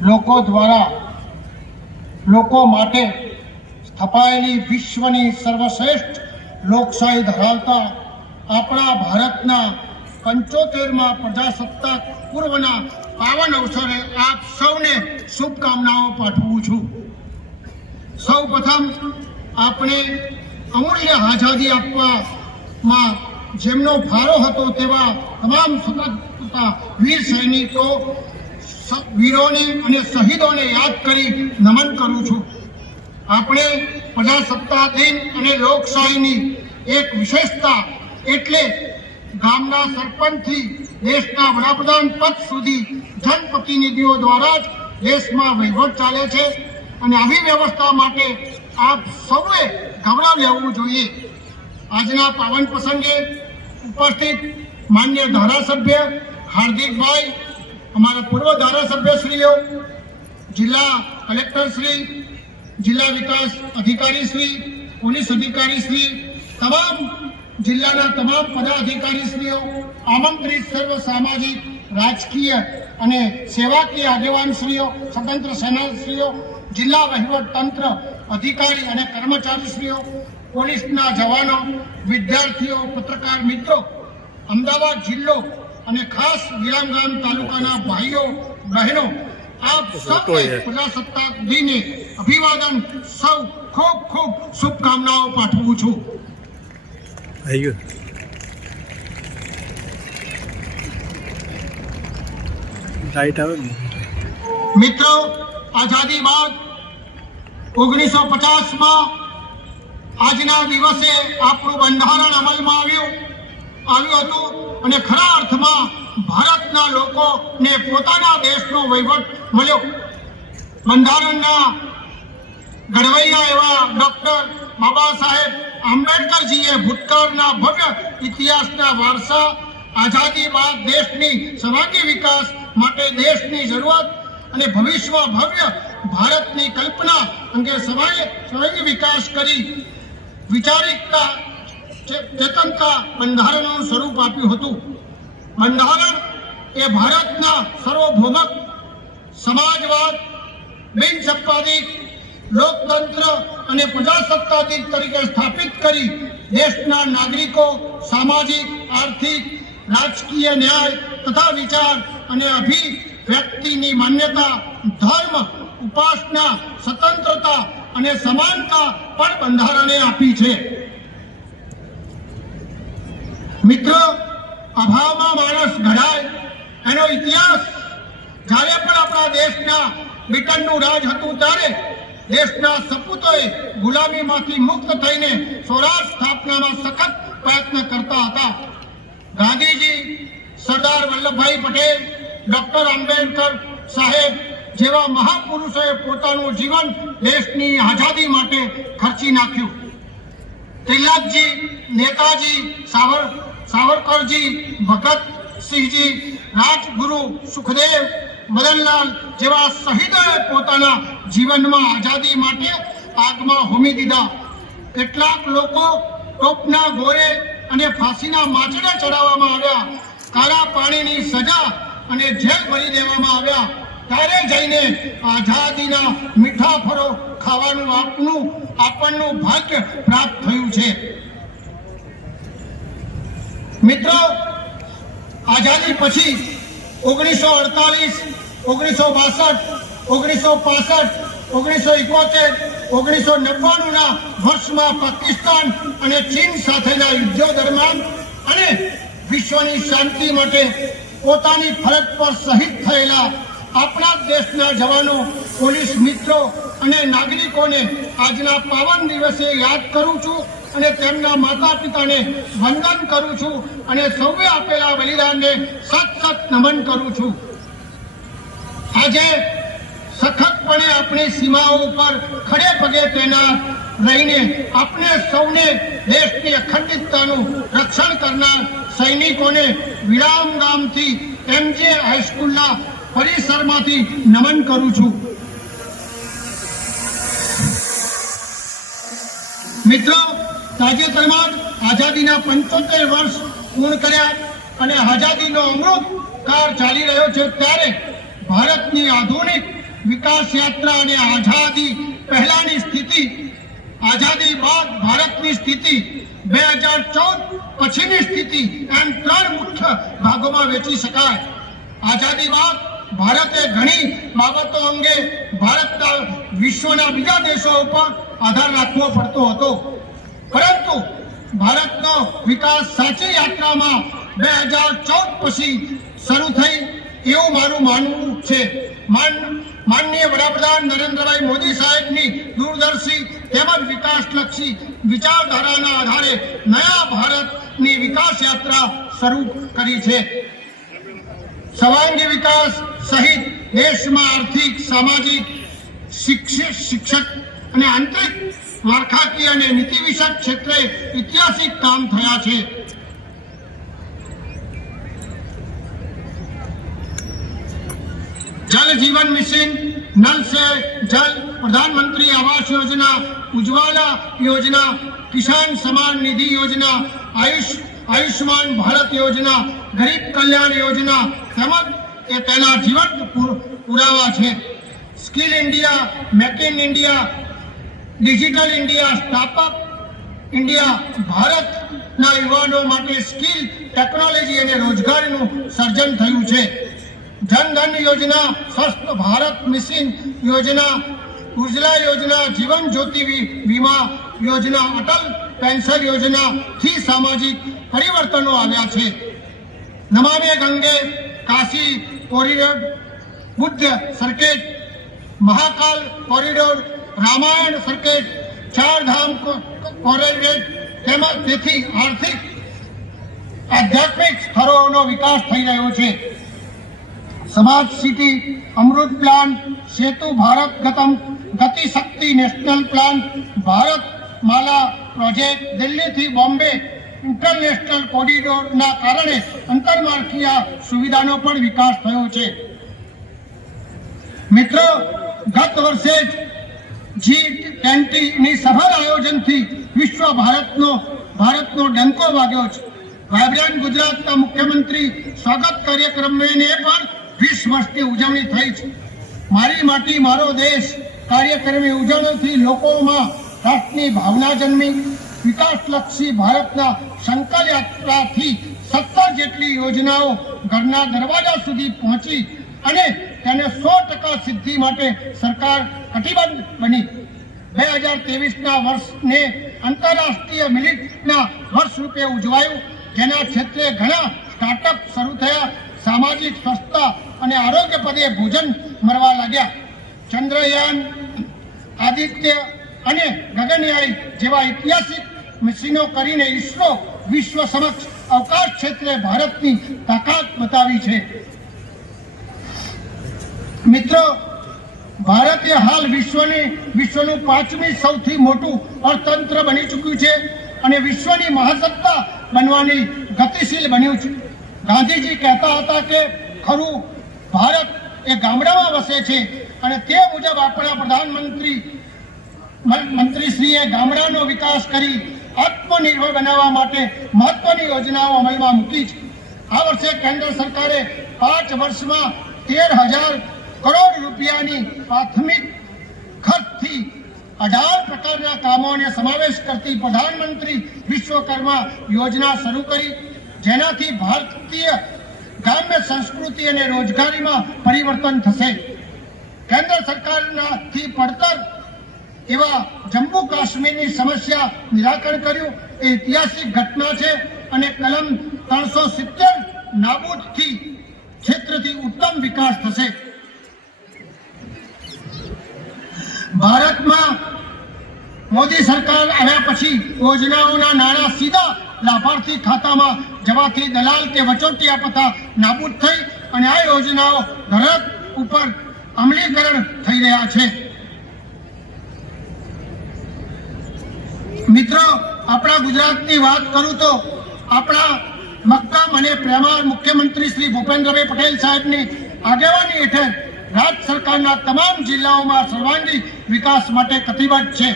લોકો દ્વારા લોકો માટે સ્થપાયેલી વિશ્વની સર્વશ્રેષ્ઠ લોકશાહી ધરાવતા આપણા ભારતના પંચોતેરમાં પ્રજાસત્તાક પૂર્વના પાવન અવસરે આપ સૌને શુભકામનાઓ પાઠવું છું. સૌ આપણે અમૂલ્ય આઝાદી આપવામાં જેમનો ફાળો હતો તેવા તમામ સ્વતંત્રતા વીર સૈનિકો વીરોને અને શહીદોને યાદ કરી નમન કરું છું. આપણે પ્રજાસત્તા દિન અને લોકશાહીની એક વિશેષતા એટલે ગામના સરપંચથી દેશના વડાપ્રધાન પદ સુધી જનપ્રતિનિધિઓ દ્વારા જ દેશમાં વહીવટ ચાલે છે અને આવી વ્યવસ્થા માટે આપ સૌએ ગૌરવ લેવું જોઈએ. આજના પાવન પ્રસંગે ઉપસ્થિત માન્ય ધારાસભ્ય હાર્દિકભાઈ, અમારા પૂર્વ ધારાસભ્યશ્રીઓ, જિલ્લા કલેક્ટરશ્રી, જિલ્લા વિકાસ અધિકારીશ્રી, પોલીસ અધિકારીશ્રી, તમામ જિલ્લાના તમામ પદાધિકારીશ્રીઓ, આમંત્રિત સર્વ સામાજિક, રાજકીય અને સેવાકીય આગેવાનશ્રીઓ, સ્વતંત્ર સેનાશ્રીઓ, જિલ્લા વહીવટ તંત્ર અધિકારી અને કર્મચારીશ્રીઓ, પોલીસના જવાનો, વિદ્યાર્થીઓ, પત્રકાર મિત્રો, અમદાવાદ જિલ્લો અને ખાસ વિરામગામ તાલુકાના ભાઈઓ બહેનો આપ સૌને પ્રજાસત્તાક દિને અભિવાદન સૌ ખૂબ ખૂબ શુભકામનાઓ પાઠવું છું. આવે મિત્રો આઝાદી બાદ ઓગણીસો પચાસમાં આજના દિવસે આપણું બંધારણ અમલમાં આવ્યું. આવ્યું હતું અને ખરા અર્થમાં ભારતના લોકોને પોતાના દેશનો વહીવટ મળ્યો. બંધારણના ઘડવૈયા એવા ડોક્ટર બાબા સાહેબ આંબેડકરજીએ ભૂતકાળના ભવ્ય ઇતિહાસના વારસા આઝાદી બાદ દેશની સર્વાંગી વિકાસ માટે દેશની જરૂરત અને ભવિષ્યમાં ભવ્ય ભારતની કલ્પના અંગે સર્વાંગી વિકાસ કરી વિચારિકતા ચેતનતા બંધારણનું સ્વરૂપ આપ્યું હતું. બંધારણ એ ભારતના સર્વભૌમક, સમાજવાદ બિનસત્તાધિક લોકતંત્ર અને પ્રજાસત્તાધિક તરીકે સ્થાપિત કરી દેશના નાગરિકો સામાજિક, આર્થિક, રાજકીય ન્યાય તથા વિચાર અને અભિવ્યક્તિની માન્યતા, ધર્મ, ઉપાસના, સ્વતંત્રતા અને સમાનતા પણ બંધારણે આપી છે. મિત્રો, અભાવમાં માણસ ઘડાય, એનો ઇતિહાસ જ્યારે પણ આપણા દેશના બ્રિટનનું રાજ હતું ત્યારે દેશના સપૂતોએ ગુલામીમાંથી મુક્ત થઈને સ્વરાજ સ્થાપનામાં સખત પ્રયત્ન કરતા હતા. ગાંધીજી, સરદાર વલ્લભભાઈ પટેલ, ડોક્ટર આંબેડકર સાહેબ જેવા મહાપુરુષોએ પોતાનું જીવન દેશની આઝાદી માટે ખર્ચી નાખ્યું. તિલકજી નેતાજી સાવર સાવરકરજી ભગતસિંહજી રાજગુરુ સુખદેવ, મદનલાલ જેવા શહીદોએ પોતાના જીવનમાં આઝાદી માટે આગમાં હોમી દીધા. કેટલાક લોકો ટોપના ગોરે અને ફાંસીના માછડા ચડાવવામાં આવ્યા. કાળા પાણીની સજા અને જેલ ભરી દેવામાં આવ્યા. ત્યારે જઈને આઝાદીના મીઠા ફળો ખાવાનું આપનું, આપણનું ભાગ્ય પ્રાપ્ત થયું છે. મિત્રો, આઝાદી પછી ઓગણીસો અડતાલીસ ઓગણીસો બાસઠ ઓગણીસો પાસઠ ઓગણીસો એકોતેર ઓગણીસો નવ્વાણુંના વર્ષમાં પાકિસ્તાન અને ચીન સાથેના યુદ્ધો દરમિયાન અને વિશ્વની શાંતિ માટે પોતાની ફરજ પર શહીદ થયેલા આપણા દેશના જવાનો, પોલીસ મિત્રો અને નાગરિકોને આજના પાવન દિવસે યાદ કરું છું. અને તેમના માતા પિતાને વંદન કરું છું અને સૌએ આપેલા બલિદાનને સત સત નમન કરું છું. આજે સખતપણે આપણી સીમાઓ ઉપર ખડે પગે તેના રહીને આપણે સૌને દેશની અખંડિતતાનું રક્ષણ કરનાર સૈનિકોને વિરામ ગામથી એમજે હાઈસ્કૂલના પરિસરમાંથી નમન કરું છું. મિત્રો તાજેતરમાં જ આઝાદીના પંચોતેર વર્ષ પૂર્ણ કર્યા અને આઝાદીનો અમૃત કાળ ચાલી રહ્યો છે ત્યારે ભારતની આધુનિક વિકાસ યાત્રા અને આઝાદી પહેલાની સ્થિતિ, આઝાદી બાદ ભારતની સ્થિતિ, બે હજાર ચૌદ પછીની સ્થિતિ એમ ત્રણ મુખ્ય ભાગોમાં વેચી શકાય. આઝાદી બાદ ભારતે ઘણી બાબતો અંગે ભારતના વિશ્વના બીજા દેશો ઉપર આધાર રાખવો પડતો હતો. પરંતુ ભારતનો વિકાસ સાચી યાત્રામાં બે હજાર ચૌદ પછી શરૂ થઈ એવું મારું માનવું છે. માન, માનનીય વડાપ્રધાન નરેન્દ્રભાઈ મોદી સાહેબની દૂરદર્શી તેમજ વિકાસલક્ષી વિચારધારાના આધારે નયા ભારતની વિકાસ યાત્રા શરૂ કરી છે. સર્વાંગી વિકાસ સહિત દેશમાં આર્થિક, સામાજિક, શિક્ષિત, શિક્ષક અને આંતરિક માળખાકીય અને નીતિવિષયક ક્ષેત્રે ઐતિહાસિક કામ થયા છે. જલ જીવન મિશન, નલ સે જલ પ્રધાનમંત્રી આવાસ યોજના, ઉજ્જવલા યોજના, કિસાન સમાન નિધિ યોજના, આયુષ, આયુષ્યમાન ભારત યોજના, ગરીબ કલ્યાણ યોજના, તેમજ એ તેના જીવંત પુરાવા છે. Skill India, make in India digital India startup India ભારતના યુવાનો માટે સ્કિલ, ટેકનોલોજી અને રોજગારીનું સર્જન થયું છે. જનધન યોજના, સ્વસ્થ ભારત મિશન યોજના ઉજ્જલા યોજના, જીવન જ્યોતિ વીમા યોજના, અટલ પેન્શન યોજના થી સામાજિક પરિવર્તનો આવ્યા છે. Namami Gange, Kashi corridor, Buddha circuit, Mahakal corridor Ramayana circuit Chardham કો- કોરિડોર તેમજ તેથી આર્થિક, આધ્યાત્મિક સ્થળોનો વિકાસ થઈ રહ્યો છે. Smart city Amrut plan, Setu Bharat ગતમ Gatishakti national plan Bharat Mala project દિલ્હીથી બોમ્બે ઇન્ટરનેશનલ કોરિડોરના કારણે અંતરમાળખીય સુવિધાનો પણ વિકાસ થયો છે. મિત્રો, ગત વર્ષે જ જી ટ્વેન્ટીની સફળ આયોજનથી વિશ્વ ભારતનો ભારતનો ડંકો વાગ્યો છે. વાયબ્રન્ટ ગુજરાતના મુખ્યમંત્રી સ્વાગત કાર્યક્રમને પણ વીસ વર્ષની ઉજવણી થઈ છે. મારી માટી, મારો દેશ કાર્યક્રમની ઉજવણીથી લોકોમાં રાષ્ટ્રની ભાવના જન્મી. વિકાસલક્ષી ભારતના સંકલ્પ યાત્રાથી સત્તર જેટલી યોજનાઓ ઘરના દરવાજા સુધી પહોંચી અને તેને સો ટકા સિદ્ધિ માટે સરકાર કટિબદ્ધ બની. બે હજાર ત્રેવીસના વર્ષને આંતરરાષ્ટ્રીય મિલિટના વર્ષ રૂપે ઉજવાયું. જેના ક્ષેત્રે ઘણા સ્ટાર્ટઅપ શરૂ થયા. સામાજિક, સ્વચ્છતા અને આરોગ્ય પદે ભોજન મળવા લાગ્યા. ચંદ્રયાન, આદિત્ય અને ગગનયાન જેવા ઐતિહાસિક મિશનો કરીને ઈસરો વિશ્વ સમક્ષ અવકાશ ક્ષેત્રે ભારતની તાકાત બતાવી છે. મિત્રો ભારતે હાલ વિશ્વની, વિશ્વનું પાંચમી સૌથી મોટું અર્થતંત્ર બની ચૂક્યું છે અને વિશ્વની મહાસત્તા બનવાની ગતિશીલ બન્યું છે. ગાંધીજી કહેતા હતા કે, ખરું, ભારત એ ગામડામાં વસે છે અને તે મુજબ આપણા પ્રધાનમંત્રી મંત્રીશ્રીએ ગામડાનો વિકાસ કરી આત્મનિર્ભર બનાવવા માટે મહત્વની યોજનાઓ અમલમાં મૂકી છે. આ વર્ષે કેન્દ્ર સરકારે પાંચ વર્ષમાં તેર હજાર કરોડ રૂપિયાની પ્રાથમિક ખર્ચથી અઢાર પ્રકારના કામોને સમાવેશ કરતી પ્રધાનમંત્રી વિશ્વકર્મા યોજના શરૂ કરી, જેનાથી ભારતીય ગ્રામ્ય સંસ્કૃતિ અને રોજગારીમાં પરિવર્તન થશે. કેન્દ્ર સરકારનાથી પડતર એવા જમ્મુ કાશ્મીરની સમસ્યા નિરાકરણ કર્યું. એ ઐતિહાસિક ઘટના છે અને કલમ ત્રણસો સિત્તેર નાબૂદથી ક્ષેત્રથી ઉત્તમ વિકાસ થશે. ભારતમાં મોદી સરકાર આવ્યા પછી યોજનાઓના નાણાં સીધા લાભાર્થી ખાતામાં જવાથી દલાલ કે વચોટિયા પથા નાબૂદ થઈ અને આ યોજનાઓ ઘરત ઉપર અમલીકરણ થઈ રહ્યા છે. મિત્રો, આપણા ગુજરાતની વાત કરું તો આપણા મક્કમ અને પ્રેમાળ મુખ્યમંત્રી શ્રી ભૂપેન્દ્રભાઈ પટેલ સાહેબની આગેવાની હેઠળ રાજ્ય સરકારના તમામ જિલ્લાઓમાં સર્વાંગી વિકાસ માટે કટિબદ્ધ છે.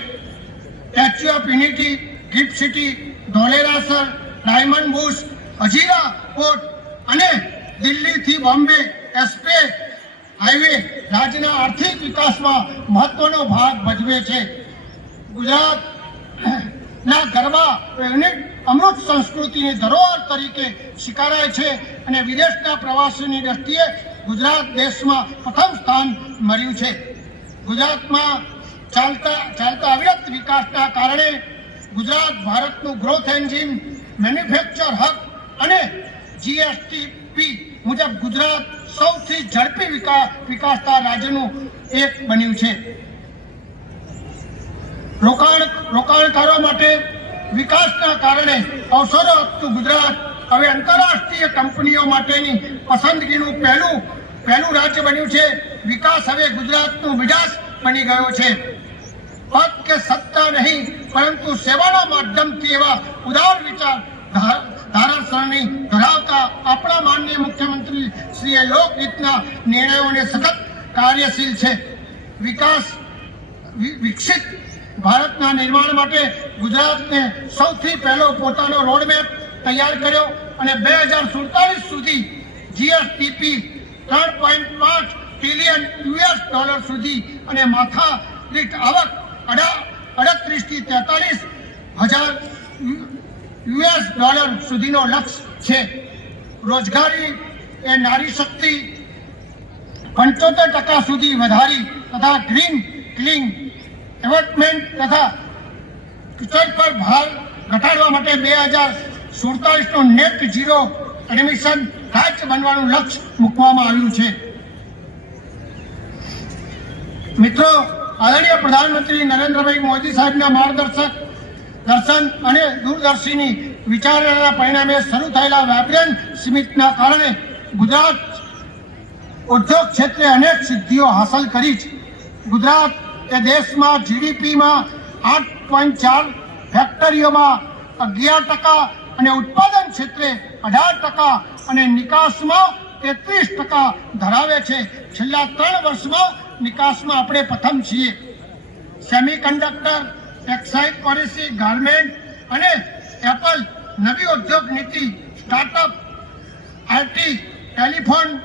Statue of unity gift city Dholera SIR diamond bourse Hazira port અને દિલ્હીથી બોમ્બે એક્સપ્રે હાઈવે રાજ્યના આર્થિક વિકાસમાં મહત્વનો ભાગ ભજવે છે. ગુજરાત ના ગરબા યુનિટ અમૃત સંસ્કૃતિની ધરોહર તરીકે સ્વીકારાય છે અને વિદેશના પ્રવાસીની દ્રષ્ટિએ ગુજરાત દેશમાં પ્રથમ સ્થાન મળ્યું છે. ગુજરાતમાં ચાલતા ચાલતા અવિરત વિકાસના કારણે ગુજરાત ભારતનું ગ્રોથ એન્જિન મેન્યુફેક્ચર હબ અને જીએસટીપી મુજબ ગુજરાત સૌથી ઝડપી વિકાસ વિકાસતા રાજ્યનું એક બન્યું છે. રોકાણ, રોકાણકારો માટે વિકાસના કારણે અવસરો આપતું ગુજરાત હવે આંતરરાષ્ટ્રીય કંપનીઓ માટેની પસંદગીનું પહેલું પહેલું રાજ્ય બન્યું છે. વિકાસ હવે ગુજરાતનું મિજાજ બની ગયો છે. પદ કે સત્તા નહીં, પરંતુ સેવાના માધ્યમથી એવા ઉદાર વિચાર ધારાસરણી ધરાવતા આપણા માનનીય મુખ્યમંત્રી શ્રીએ લોકહિતના નિર્ણયોને સતત કાર્યશીલ છે. વિકાસ વિકસિત ભારતના નિર્માણ માટે ગુજરાતને સૌથી પહેલો પોતાનો રોડમેપ તૈયાર કર્યો અને બે હજાર સુડતાલીસ સુધી જીએસટીપી ત્રણ પોઈન્ટ પાંચ ટ્રિલિયન યુએસ ડોલર સુધી અને માથા દીઠ આવક અઢા અડત્રીસથી તેતાલીસ હજાર યુએસ ડોલર સુધીનો લક્ષ્ય છે. રોજગારી એ નારી શક્તિ પંચોતેર ટકા સુધી વધારી તથા ગ્રીન ક્લીન એવર્ટમેન્ટ તથા કિચન પર ભાર ઘટાડવા માટે બે હજાર સુડતાલીસનો નેટ ઝીરો એડમિશન રાજ્ય બનવાનું લક્ષ્ય મૂકવામાં આવ્યું છે. મિત્રો, આદરણીય પ્રધાનમંત્રી નરેન્દ્રભાઈ મોદી સાહેબના માર્ગદર્શક, દર્શન અને દૂરદર્શીની વિચારણાના પરિણામે શરૂ થયેલા વાઇબ્રન્ટ સમિટના કારણે ગુજરાત ઉદ્યોગ ક્ષેત્રે અનેક સિદ્ધિઓ હાંસલ કરી છે. ગુજરાત એ દેશમાં જીડીપીમાં આઠ પોઈન્ટ ચાર ફેક્ટરીઓમાં અગિયાર ટકા અને ઉત્પાદન ક્ષેત્રે અઢાર ટકા અને નિકાસમાં તેત્રીસ ટકા ધરાવે છે. છેલ્લા ત્રણ વર્ષમાં નિકાસમાં આપણે પ્રથમ છીએ. સેમિકન્ડક્ટર એક્સાઇઝ પોલિસી ગાર્મેન્ટ અને એપલ નવી ઉદ્યોગ નીતિ સ્ટાર્ટઅપ આઈટી ટેલિફોન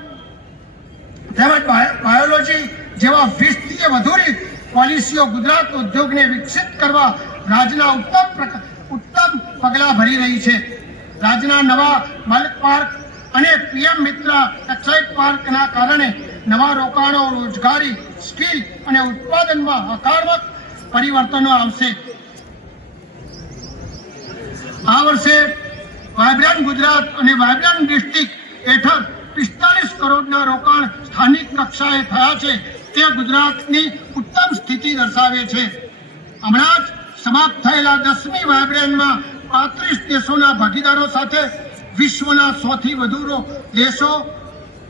તેમજ બાયો- બાયોલોજી જેવા વીસથી વધુની પોલિસીઓ ગુજરાત ઉદ્યોગને વિકસિત કરવા રાજ્યના ઉત્તમ ઉત્તમ પગલાં ભરી રહી છે. રાજ્યના નવા બલ્ક પાર્ક અને પીએમ મિત્ર ટેક્સટાઇલ પાર્કના કારણે નવા રોકાણો, રોજગારી, સ્કિલ અને ઉત્પાદનમાં હકારાત્મક પરિવર્તનો આવશે. આ વર્ષે વાયબ્રન્ટ ગુજરાત અને વાયબ્રન્ટ ડિસ્ટ્રિક્ટ હેઠળ પિસ્તાલીસ કરોડના રોકાણ સ્થાનિક કક્ષાએ થયા છે. તે ગુજરાતની ઉત્તમ સ્થિતિ દર્શાવે છે. હમણાં જ સમાપ્ત થયેલા દસમી વાયબ્રન્ટમાં પાંત્રીસ દેશોના ભાગીદારો સાથે વિશ્વના સૌથી વધુ દેશો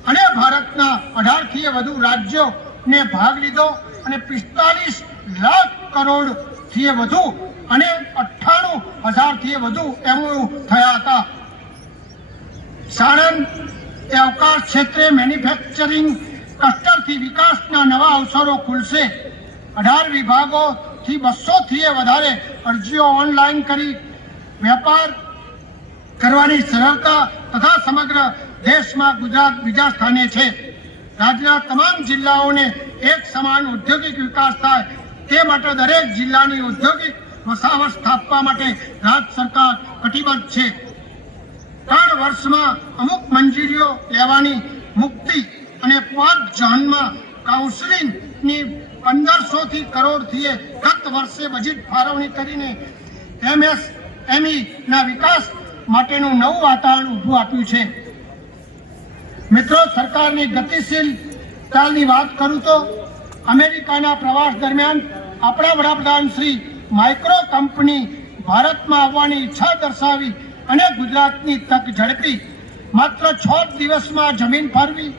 અને ભારતના અઢારથી વધુ રાજ્યોને ભાગ લીધો અને પિસ્તાલીસ લાખ કરોડથી વધુ અને અઠ્ઠાણું હજારથી વધુ એમઓયુ થયા હતા. સાણંદ એ અવકાશ ક્ષેત્રે મેન્યુફેક્ચરિંગ ક્લસ્ટરથી વિકાસના નવા અવસરો ખુલશે. અઢાર વિભાગોથી બસોથી વધારે અરજીઓ ઓનલાઈન કરી વેપાર કરવાની સરળતા તથા સમગ્ર દેશમાં ગુજરાત બીજા સ્થાને છે. રાજ્યના તમામ જિલ્લાઓને એક સમાન ઔદ્યોગિક વિકાસ થાય તે માટે દરેક જિલ્લાની ઔદ્યોગિક વસાવટ સ્થાપવા માટે રાજ્ય સરકાર કટિબદ્ધ છે. ત્રણ વર્ષમાં અમુક મંજૂરીઓ લેવાની મુક્તિ અને પાંચ જહનમાં કાઉન્સિલિંગની પંદરસો થી કરોડથી ગત વર્ષે બજેટ ફાળવણી કરીને એમએસએમઈ ના વિકાસ માટેનું નવું વાતાવરણ ઊભું આપ્યું છે. મિત્રો, સરકારની ગતિશીલતાની વાત કરું તો અમેરિકાના પ્રવાસ દરમિયાન આપણા વડાપ્રધાન શ્રી માઇક્રો કંપની ભારતમાં આવવાની ઈચ્છા દર્શાવી અને ગુજરાતની તક ઝડપી. માત્ર છ દિવસમાં જમીન ફાળવી,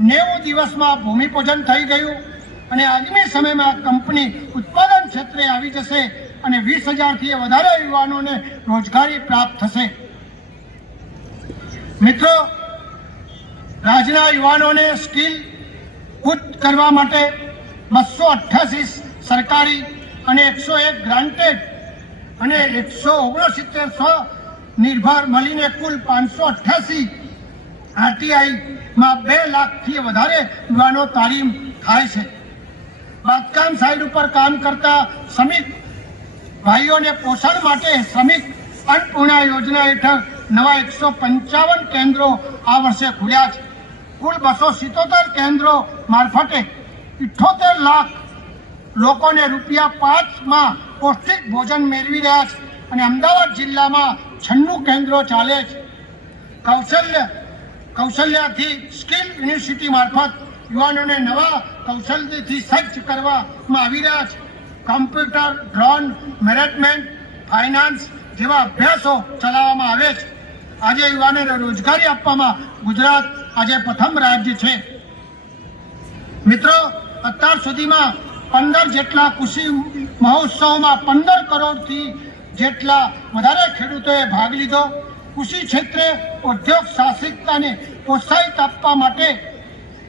નેવું દિવસમાં ભૂમિપૂજન થઈ ગયું અને આગામી સમયમાં કંપની ઉત્પાદન ક્ષેત્રે આવી જશે અને વીસ હજારથી વધારે યુવાનોને રોજગારી પ્રાપ્ત થશે. મિત્રો, રાજ્યના યુવાનોને સ્કિલ ઉચ્ચ કરવા માટે બસો અઠ્યાસી સરકારી અને એકસો એક ગ્રાન્ટેડ અને એકસો ઓગણસિત્તેર સ્વ નિર્ભર મળીને કુલ પાંચસો અઠ્યાસી આરટીઆઈમાં બે લાખથી વધારે યુવાનો તાલીમ થાય છે. બાંધકામ સાઇડ ઉપર કામ કરતા શ્રમિક ભાઈઓને પોષણ માટે શ્રમિક અન્નપૂર્ણા યોજના હેઠળ નવા એકસો પંચાવન કેન્દ્રો આ વર્ષે ખુલ્યા છે. કુલ બસો સિત્તોતેર કેન્દ્રો મારફતે ઇઠ્ઠોતેર લાખ લોકોને રૂપિયા પાંચમાં પૌષ્ટિક ભોજન મેળવી રહ્યા છે અને અમદાવાદ જિલ્લામાં છન્નું કેન્દ્રો ચાલે છે. કૌશલ્ય, કૌશલ્યથી સ્કિલ યુનિવર્સિટી મારફત યુવાનોને નવા કૌશલ્યથી સજ્જ કરવામાં આવી રહ્યા છે. કમ્પ્યુટર, ડ્રોન, મેનેજમેન્ટ, ફાઇનાન્સ જેવા અભ્યાસો ચલાવવામાં આવે છે. આજે યુવાનોને રોજગારી આપવામાં ગુજરાત આજે પ્રથમ રાજ્ય છે. મિત્રો, અત્યાર સુધીમાં પંદર જેટલા કૃષિ મહોત્સવમાં પંદર કરોડથી જેટલા વધારે ખેડૂતોએ ભાગ લીધો. કૃષિ ક્ષેત્રે ઉદ્યોગ સાહસિકતાને પ્રોત્સાહિત આપવા માટે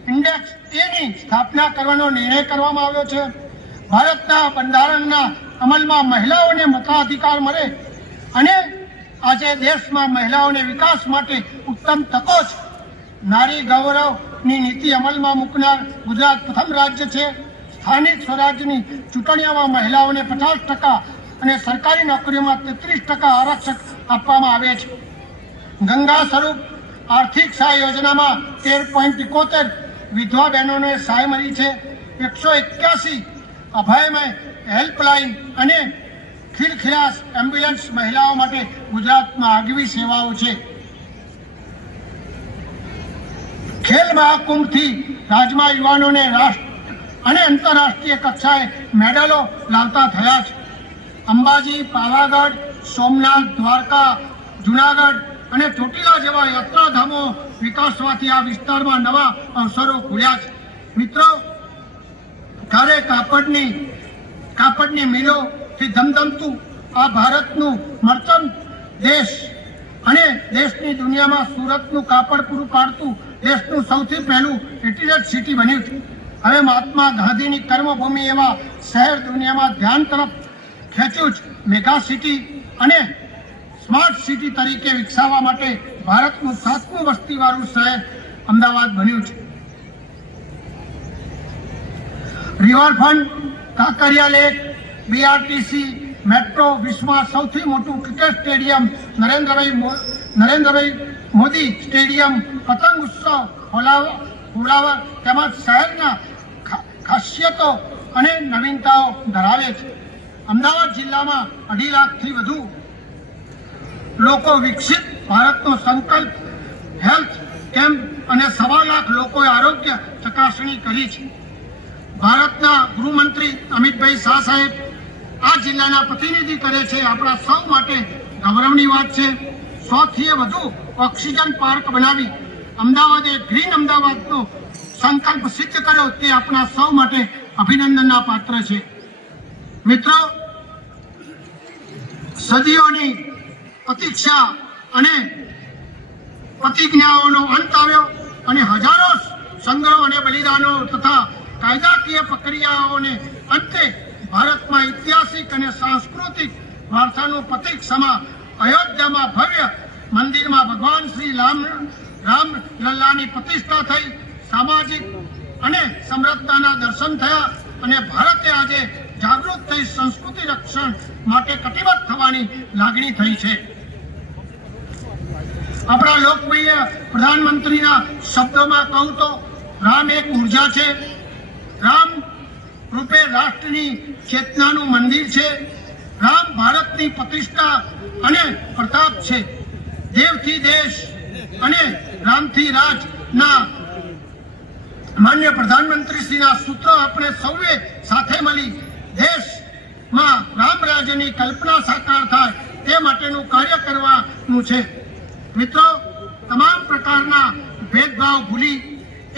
ઇન્ડેક્સ એની સ્થાપના કરવાનો નિર્ણય કરવામાં આવ્યો છે. ભારતના બંધારણના અમલમાં મહિલાઓને મતાધિકાર મળે અને આજે દેશમાં મહિલાઓને વિકાસ માટે ઉત્તમ તકો છે. નારી ગૌરવની નીતિ અમલમાં મૂકનાર ગુજરાત પ્રથમ રાજ્ય છે. સ્થાનિક સ્વરાજ્યની ચૂંટણીઓમાં મહિલાઓને પચાસ ટકા અને સરકારી નોકરીઓમાં તેત્રીસ ટકા આરક્ષક આપવામાં આવે છે. ગંગા સ્વરૂપ આર્થિક સહાય યોજનામાં તેર પોઈન્ટ ઇકોતેર વિધવા બહેનોને સહાય મળી છે. એકસો એક્યાસી અભયમય, હેલ્પલાઇન અને ખીલખીલાસ એમ્બ્યુલન્સ મહિલાઓ માટે ગુજરાતમાં આગવી સેવાઓ છે. ખેલ મહાકુંભથી રાજ્યમાં યુવાનોને રાષ્ટ્ર અને આંતરરાષ્ટ્રીય કક્ષાએ મેડલો લાવતા થયા છે. અંબાજી, પાવાગઢ, સોમનાથ, દ્વારકા, જુનાગઢ અને ચોટીલા જેવા યાત્રાધામો વિકાસવાથી આ વિસ્તારમાં નવા અવસરો ખુલ્યા છે. મિત્રો ત્યારે કાપડની કાપડની મિલોથી ધમધમતું આ ભારતનું મર્ચન્ટ દેશ અને દેશની દુનિયામાં સુરતનું કાપડ પૂરું પાડતું દેશનું સૌથી પહેલું ઇન્ટિગ્રેટ સિટી બન્યું છે. હવે મહાત્મા ગાંધીની કર્મભૂમિ એવા શહેર દુનિયામાં ધ્યાન તરફ ખેંચ્યું છે. મેગા સિટી અને સ્માર્ટ સિટી તરીકે વિકસાવવા માટે ભારતનું સાતમું વસ્તીવાળું શહેર અમદાવાદ બન્યું છે. Riverfront, Kankaria lake BRTC metro, વિશ્વમાં સૌથી મોટું cricket stadium, Narendrabhai Narendrabhai Modi stadium, પતંગ ઉત્સવ હોલાવર તેમજ શહેરના ખાસિયતો અને નવીનતાઓ ધરાવે છે. અમદાવાદ જિલ્લામાં અઢી લાખથી વધુ લોકો વિકસિત ભારતનો સંકલ્પ, હેલ્થ કેમ્પ અને સવા લાખ લોકોએ આરોગ્ય ચકાસણી કરી છે. ભારતના ગૃહમંત્રી અમિતભાઈ શાહ સાહેબ આ જિલ્લાના પ્રતિનિધિ કરે છે. આપણા સૌ માટે ગૌરવની વાત છે. સૌથી વધુ ઓક્સિજન પાર્ક બનાવી અમદાવાદે ગ્રીન અમદાવાદનો સંકલ્પ સિદ્ધ કર્યો તે આપણા સૌ માટે અભિનંદનના પાત્ર છે. મિત્રો, સદીઓની પ્રતીક્ષા અને પ્રતિજ્ઞાઓનો અંત આવ્યો અને હજારો સંગ્રહ અને બલિદાનો તથા કાયદાકીય પ્રક્રિયાઓને અંતે ભારતમાં ઐતિહાસિક અને સાંસ્કૃતિક વારસાનું પ્રતિક સમા અયોધ્યામાં ભવ્ય મંદિરમાં ભગવાન શ્રી રામ રામ લલ્લાની પ્રતિષ્ઠા થઈ. સામાજિક અને સમૃદ્ધતાના દર્શન થયા અને ભારતે આજે જાગૃત થઈ સંસ્કૃતિ રક્ષણ માટે કટિબદ્ધ થવાની લાગણી થઈ છે. આપણા લોકપ્રિય પ્રધાનમંત્રીના શબ્દોમાં કહું તો, રામ એક ઊર્જા છે. રૂપે રાષ્ટ્રની ચેતનાનું મંદિર છે. રામ ભારતની પ્રતિષ્ઠા અને પ્રતાપ છે. દેવથી દેશ અને રામથી રાજના માન્ય પ્રધાનમંત્રીશ્રીના સૂત્ર આપણે સૌએ સાથે મળી દેશમાં રામ રાજ્યની કલ્પના સાકાર થાય તે માટેનું કાર્ય કરવાનું છે. મિત્રો, તમામ પ્રકારના ભેદભાવ ભૂલી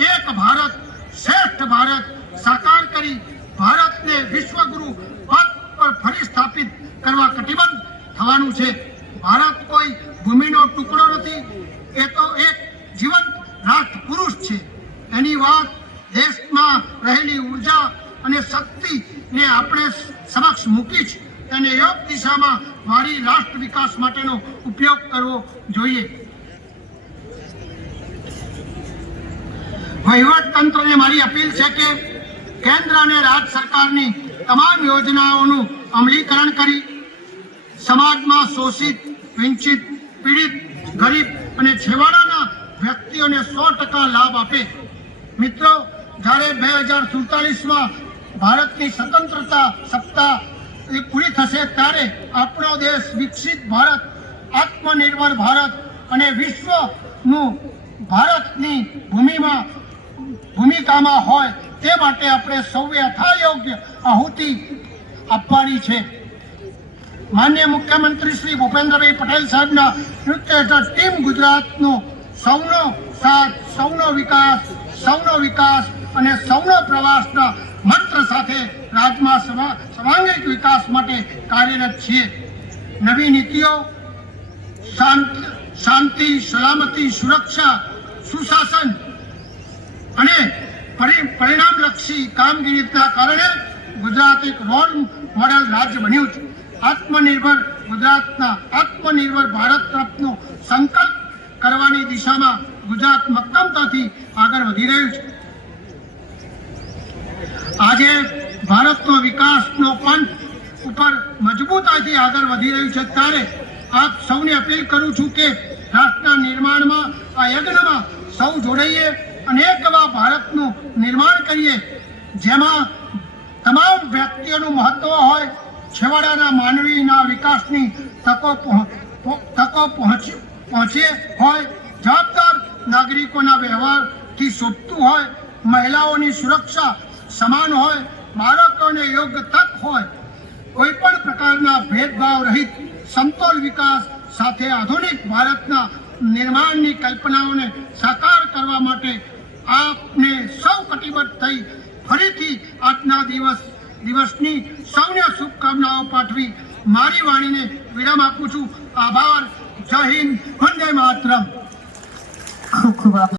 એક ભારત શ્રેષ્ઠ ભારત સાકાર કરી ભારતને વિશ્વગુરુ પદ પર ફરી સ્થાપિત કરવા કટિબદ્ધ થવાનું છે ભારત કોઈ ભૂમિનો ટુકડો નથી એ તો એક જીવંત રાષ્ટ્ર પુરુષ છે એની વાત દેશમાં રહેલી ઊર્જા અને શક્તિને આપણે સમક્ષ મૂકી છે તેને યોગ દિશામાં મારી રાષ્ટ્ર વિકાસ માટેનો ઉપયોગ કરવો જોઈએ વહીવટ તંત્રને મારી અપીલ છે કે કેન્દ્ર અને રાજ્ય સરકારની તમામ યોજનાઓનું અમલીકરણ કરી સમાજમાં શોષિત વંચિત પીડિત, ગરીબ અને છેવાડાના વ્યક્તિઓને સો ટકા લાભ આપે. મિત્રો, જ્યારે બે હજાર સુડતાલીસમાં ભારતની સ્વતંત્રતા સત્તા એ પૂરી થશે, ત્યારે આપણો દેશ વિકસિત ભારત, આત્મનિર્ભર ભારત અને વિશ્વનું ભારતની ભૂમિમાં, ભૂમિકામાં હોય તે માટે આપણે સૌએ યથાયોગ્ય આહુતિ આપવાની છે. માન્ય મુખ્યમંત્રી શ્રી ભૂપેન્દ્રભાઈ પટેલ સાહેબના નૃત્ય હેઠળ ટીમ ગુજરાતનો સૌનો સાથ, સૌનો વિકાસ સૌનો વિકાસ અને સૌનો પ્રવાસના મંત્ર સાથે રાજ્યમાં સમા- સર્વાંગીણ વિકાસ માટે કાર્યરત છીએ. નવી નીતિઓ શાંત, સલામતી, સુરક્ષા, સુશાસન અને પરિ- પરિણામલક્ષી કામગીરીના કારણે ગુજરાત એક રોલ મોડેલ રાજ્ય બન્યું છે. આત્મનિર્ભર ગુજરાતના આત્મનિર્ભર ભારત તરફનો સંકલ્પ કરવાની દિશામાં ગુજરાત મક્કમતાથી આગળ વધી રહ્યું છે. આજે ભારતનો વિકાસનો પંથ ઉપર મજબૂતાઈથી આગળ વધી રહ્યું છે. ત્યારે આપ સૌને અપીલ કરું છું કે રાષ્ટ્રના નિર્માણમાં, આ યજ્ઞમાં સૌ જોડાઈએ અને એક એવા ભારતનું નિર્માણ કરીએ, જેમાં તમામ વ્યક્તિઓનું મહત્વ હોય છેવાડાના માનવીના વિકાસની તકો તકો પહોંચે હોય, જવાબદાર નાગરિકોના વ્યવહારથી શોભતું હોય, મહિલાઓની સુરક્ષા સમાન હોય, બાળકોને યોગ્ય તક હોય કોઈ પણ પ્રકારના ભેદભાવ રહિત સમતોલ વિકાસ સાથે આધુનિક ભારતના નિર્માણની કલ્પનાઓને સાકાર કરવા માટે આપને સૌ કટિબદ્ધ થઈ ફરીથી આજના દિવસ દિવસની સૌને શુભકામનાઓ પાઠવી મારી વાણીને વિરામ આપું છું. આભાર. જય હિન્દ. વંદે માતરમ. ખૂબ ખૂબ